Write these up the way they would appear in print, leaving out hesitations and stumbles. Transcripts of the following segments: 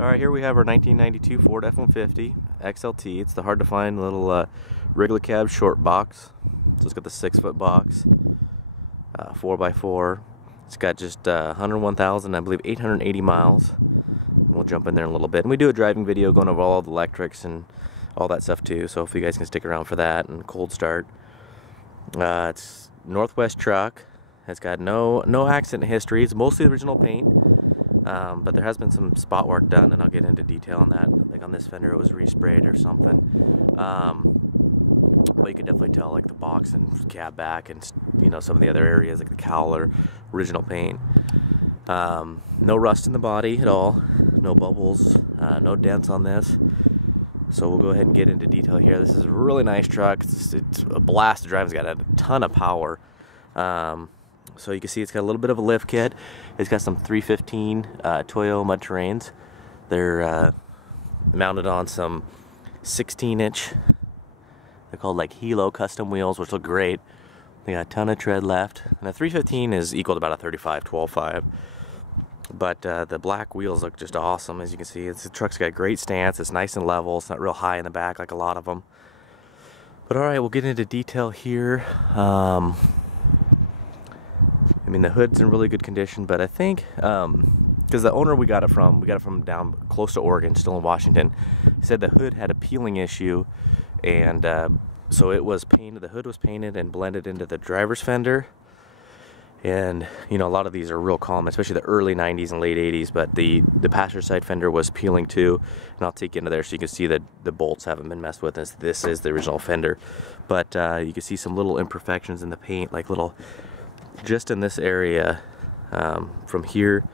Alright, here we have our 1992 Ford F-150 XLT. It's the hard to find little Wrigley cab short box. So it's got the 6-foot box, 4x4. It's got just 101,000, I believe 880 miles. And we'll jump in there in a little bit. And we do a driving video going over all the electrics and all that stuff too. So hopefully you guys can stick around for that and cold start. It's Northwest truck. It's got no accident history. It's mostly original paint. But there has been some spot work done, and I'll get into detail on that. Like on this fender, it was resprayed or something. But you could definitely tell, like the box and cab back, and some of the other areas, like the cowl or original paint. No rust in the body at all. No bubbles. No dents on this. So we'll go ahead and get into detail here. This is a really nice truck. It's a blast to drive. It's got a ton of power. So you can see it's got a little bit of a lift kit. It's got some 315 Toyo mud terrains. They're mounted on some 16-inch, they're called like Hilo custom wheels, which look great. They got a ton of tread left. And a 315 is equal to about a 35 12.5. But the black wheels look just awesome. As you can see, the truck's got a great stance. It's nice and level. It's not real high in the back like a lot of them. But alright, we'll get into detail here. I mean, the hood's in really good condition, but I think, because the owner we got it from down close to Oregon, still in Washington, said the hood had a peeling issue, and so it was painted, the hood was painted and blended into the driver's fender. And, a lot of these are real common, especially the early 90s and late 80s, but the passenger side fender was peeling too, and I'll take you into there so you can see that the bolts haven't been messed with, as this is the original fender. But you can see some little imperfections in the paint, like little, just in this area, from here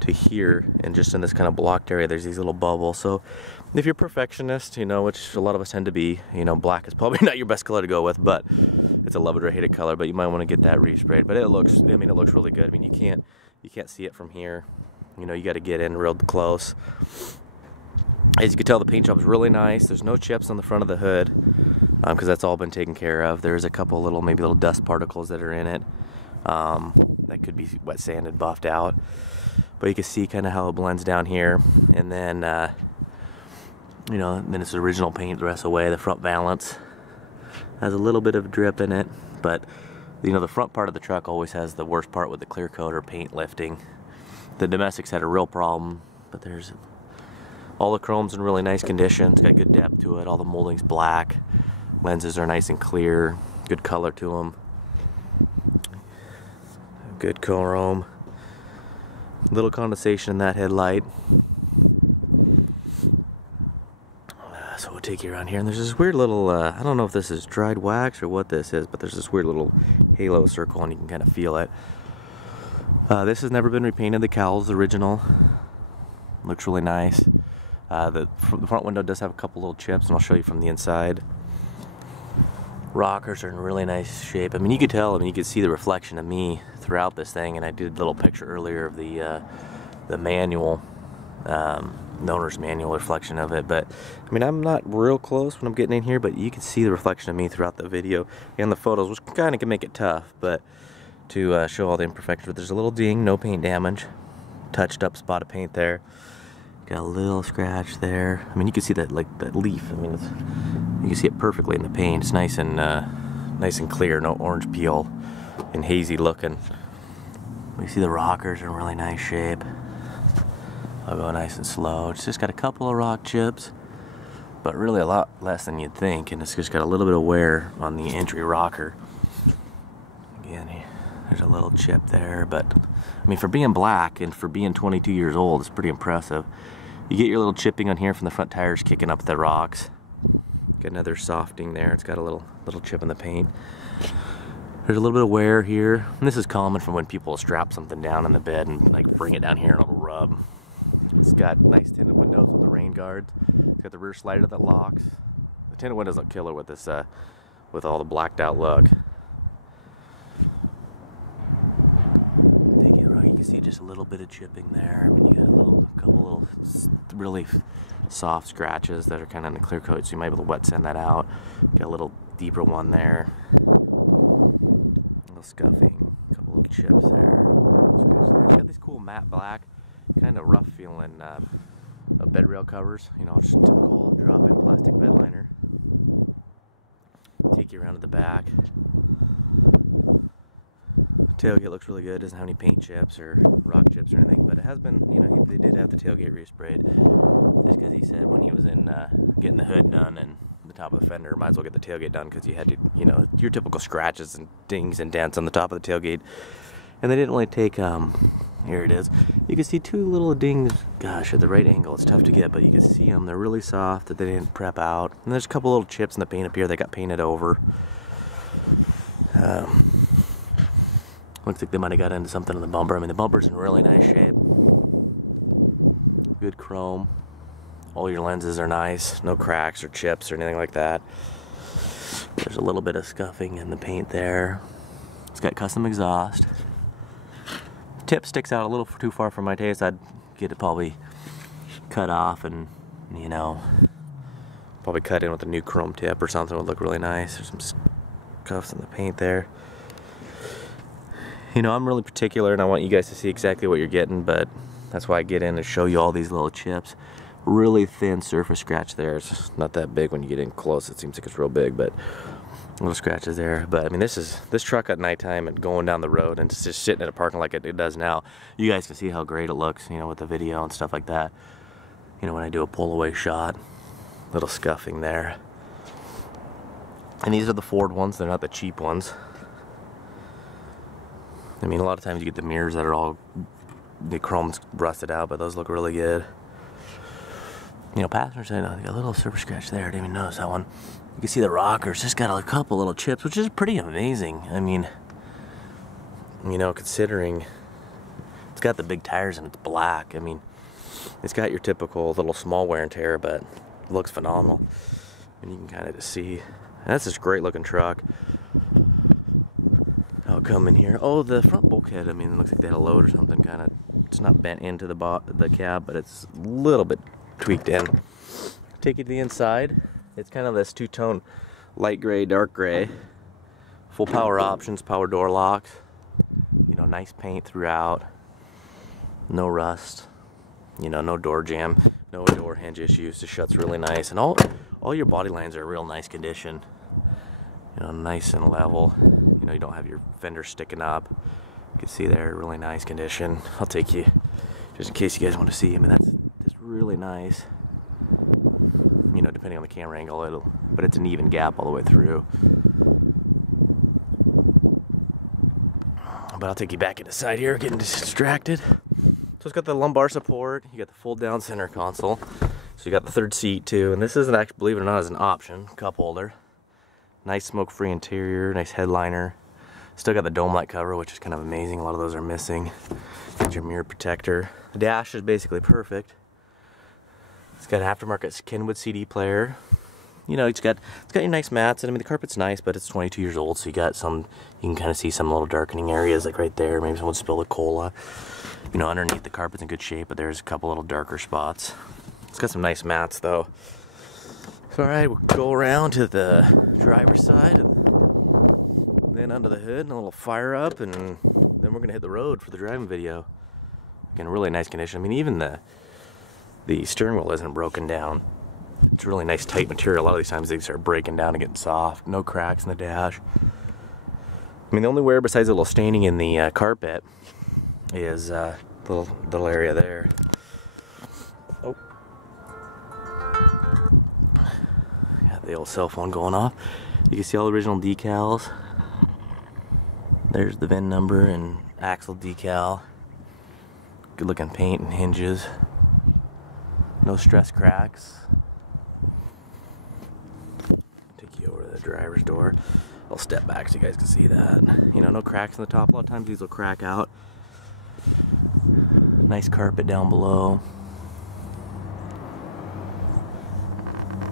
to here, and just in this kind of blocked area, there's these little bubbles. So if you're a perfectionist, which a lot of us tend to be, black is probably not your best color to go with, but it's a love it or hate it color. But you might want to get that resprayed. But it looks really good. I mean, you can't see it from here. You got to get in real close. As you can tell, the paint job is really nice. There's no chips on the front of the hood, because that's all been taken care of. There's a couple maybe little dust particles that are in it. That could be wet sanded, buffed out, but you can see kind of how it blends down here. And then then it's original paint the rest of the way. The front valance has a little bit of drip in it, but the front part of the truck always has the worst part with the clear coat or paint lifting. The domestics had a real problem, but there's all the chrome's in really nice condition. It's got good depth to it. All the molding's black, lenses are nice and clear, good color to them. Good chrome. Little condensation in that headlight. So we'll take you around here, and there's this weird little, I don't know if this is dried wax or what this is, but there's this weird little halo circle, and you can kind of feel it. This has never been repainted. The cowl's original. Looks really nice. The front window does have a couple little chips, and I'll show you from the inside. Rockers are in really nice shape. I mean, you could tell, you could see the reflection of me throughout this thing, and I did a little picture earlier of the manual, the owner's manual reflection of it. But I mean, I'm not real close when I'm getting in here, but you can see the reflection of me throughout the video and the photos, which kind of can make it tough, but to show all the imperfections. But there's a little ding, no paint damage, touched up spot of paint there. Got a little scratch there. I mean, you can see that, like that leaf. I mean, you can see it perfectly in the paint. It's nice and clear, no orange peel, and hazy looking. We see the rockers are in really nice shape. I'll go nice and slow. It's just got a couple of rock chips, but really a lot less than you'd think, and it's just got a little bit of wear on the entry rocker. Again, there's a little chip there, but I mean, for being black and for being 22 years old, it's pretty impressive. You get your little chipping on here from the front tires kicking up the rocks. Got another softing there. It's got a little chip in the paint. There's a little bit of wear here. And this is common from when people strap something down in the bed and like bring it down here and it'll rub. It's got nice tinted windows with the rain guards. It's got the rear slider that locks. The tinted windows look killer with this, with all the blacked out look. See just a little bit of chipping there. I mean, you got a couple little really soft scratches that are kind of in the clear coat, so you might be able to wet sand that out. Got a little deeper one there. A little scuffing, a couple little chips there. Scratch there. It's got this cool matte black, kind of rough feeling bed rail covers. You know, just typical drop-in plastic bed liner. Take you around to the back. Tailgate looks really good. Doesn't have any paint chips or rock chips or anything, but it has been, you know, they did have the tailgate resprayed, just because he said when he was in getting the hood done and the top of the fender, might as well get the tailgate done, because you had to, you know, your typical scratches and dings and dents on the top of the tailgate. And they didn't really take, here it is. You can see two little dings, gosh, at the right angle. It's tough to get, but you can see them. They're really soft, that they didn't prep out. And there's a couple little chips in the paint up here that got painted over. Looks like they might have got into something in the bumper. I mean, the bumper's in really nice shape. Good chrome. All your lenses are nice. No cracks or chips or anything like that. There's a little bit of scuffing in the paint there. It's got custom exhaust. Tip sticks out a little too far for my taste. I'd get it probably cut off and, you know, probably cut in with a new chrome tip or something. Would look really nice. There's some scuffs in the paint there. You know, I'm really particular and I want you guys to see exactly what you're getting, but that's why I get in and show you all these little chips. Really thin surface scratch there. It's not that big when you get in close. It seems like it's real big, but little scratches there. But I mean, this truck at nighttime and going down the road and just sitting in a parking like it does now, you guys can see how great it looks, you know, with the video and stuff like that. You know, when I do a pull away shot, little scuffing there. And these are the Ford ones, they're not the cheap ones. I mean, a lot of times you get the mirrors that are all, the chrome's rusted out, but those look really good. You know, passenger side, got a little surface scratch there. I didn't even notice that one. You can see the rockers just got a couple little chips, which is pretty amazing. I mean, you know, considering it's got the big tires and it's black. I mean, it's got your typical little small wear and tear, but it looks phenomenal. And you can kind of just see, that's this great looking truck. I'll come in here. Oh, the front bulkhead, I mean, it looks like they had a load or something, kind of. It's not bent into the cab, but it's a little bit tweaked in. Take you to the inside. It's kind of this two-tone light gray, dark gray. Full power options, power door locks. You know, nice paint throughout. No rust. You know, no door jam, no door hinge issues. It shuts really nice, and all your body lines are in real nice condition. You know, nice and level. You know, you don't have your fender sticking up. You can see there, really nice condition. I'll take you, just in case you guys want to see. I mean, that's just really nice. You know, depending on the camera angle, but it's an even gap all the way through. But I'll take you back inside here, getting distracted. So it's got the lumbar support. You got the fold down center console. So you got the third seat too, and this isn't actually, believe it or not, is an option cup holder. Nice smoke-free interior, nice headliner. Still got the dome light cover, which is kind of amazing. A lot of those are missing. Got your mirror protector. The dash is basically perfect. It's got an aftermarket Kenwood CD player. You know, it's got your nice mats, and I mean the carpet's nice, but it's 22 years old, so you got some. You can kind of see some little darkening areas, like right there. Maybe someone spilled a cola. You know, underneath the carpet's in good shape, but there's a couple little darker spots. It's got some nice mats though. So, all right, we'll go around to the driver's side and then under the hood and a little fire up, and then we're gonna hit the road for the driving video. Again, really nice condition. I mean, even the steering wheel isn't broken down. It's really nice tight material. A lot of these times they start breaking down and getting soft. No cracks in the dash. I mean, the only wear besides a little staining in the carpet is little area there. Oh. Got the old cell phone going off. You can see all the original decals. There's the VIN number and axle decal. Good looking paint and hinges. No stress cracks. Take you over to the driver's door. I'll step back so you guys can see that. You know, no cracks in the top. A lot of times these will crack out. Nice carpet down below.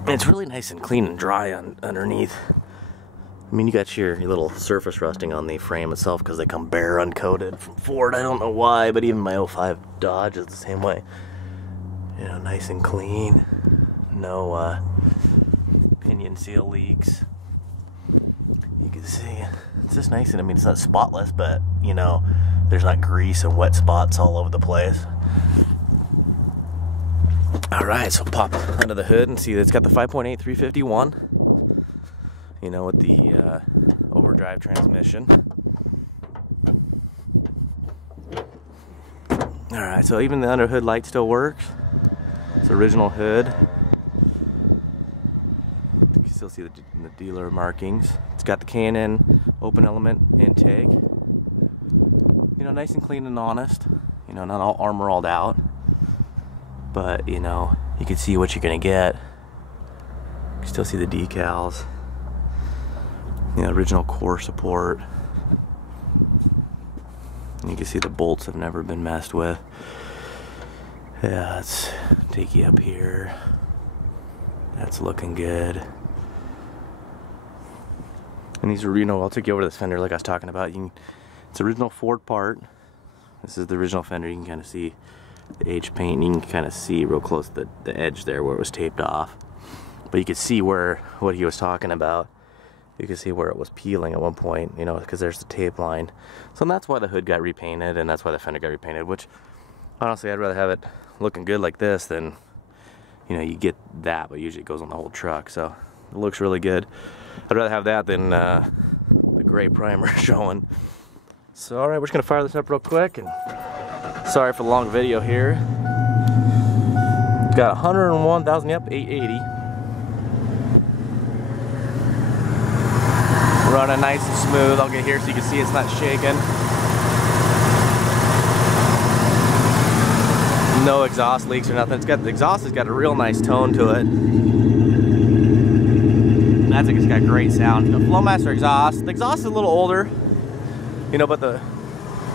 And it's really nice and clean and dry underneath. I mean, you got your little surface rusting on the frame itself because they come bare uncoated from Ford. I don't know why, but even my 05 Dodge is the same way. You know, nice and clean. No pinion seal leaks. You can see it's just nice, and I mean, it's not spotless, but you know, there's not grease and wet spots all over the place. All right, so pop under the hood and see that it's got the 5.8 351, you know, with the overdrive transmission. All right, so even the under hood light still works. It's original hood. You can still see the dealer markings. It's got the K&N open element intake. You know, nice and clean and honest. You know, not all armor-alled out. But, you know, you can see what you're gonna get. You can still see the decals. You know, original core support. And you can see the bolts have never been messed with. Yeah, let's take you up here. That's looking good. And these are, you know, I'll take you over to this fender like I was talking about. It's original Ford part. This is the original fender. You can kind of see the age paint. You can kind of see real close the edge there where it was taped off. But you can see what he was talking about. You can see where it was peeling at one point, you know, because there's the tape line. So that's why the hood got repainted, and that's why the fender got repainted, which honestly I'd rather have it looking good like this than, you know, you get that, but usually it goes on the whole truck. So it looks really good. I'd rather have that than the gray primer showing. So alright, we're just gonna fire this up real quick, and sorry for the long video here. It's got 101,000, yep, 880. Running nice and smooth. I'll get here so you can see it's not shaking. No exhaust leaks or nothing. The exhaust has got a real nice tone to it. I think it's got great sound. The Flowmaster exhaust. The exhaust is a little older, you know, but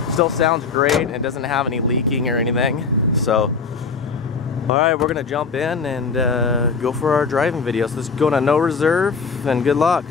still sounds great and doesn't have any leaking or anything. So, all right, we're gonna jump in and go for our driving video. So let's go to no reserve and good luck.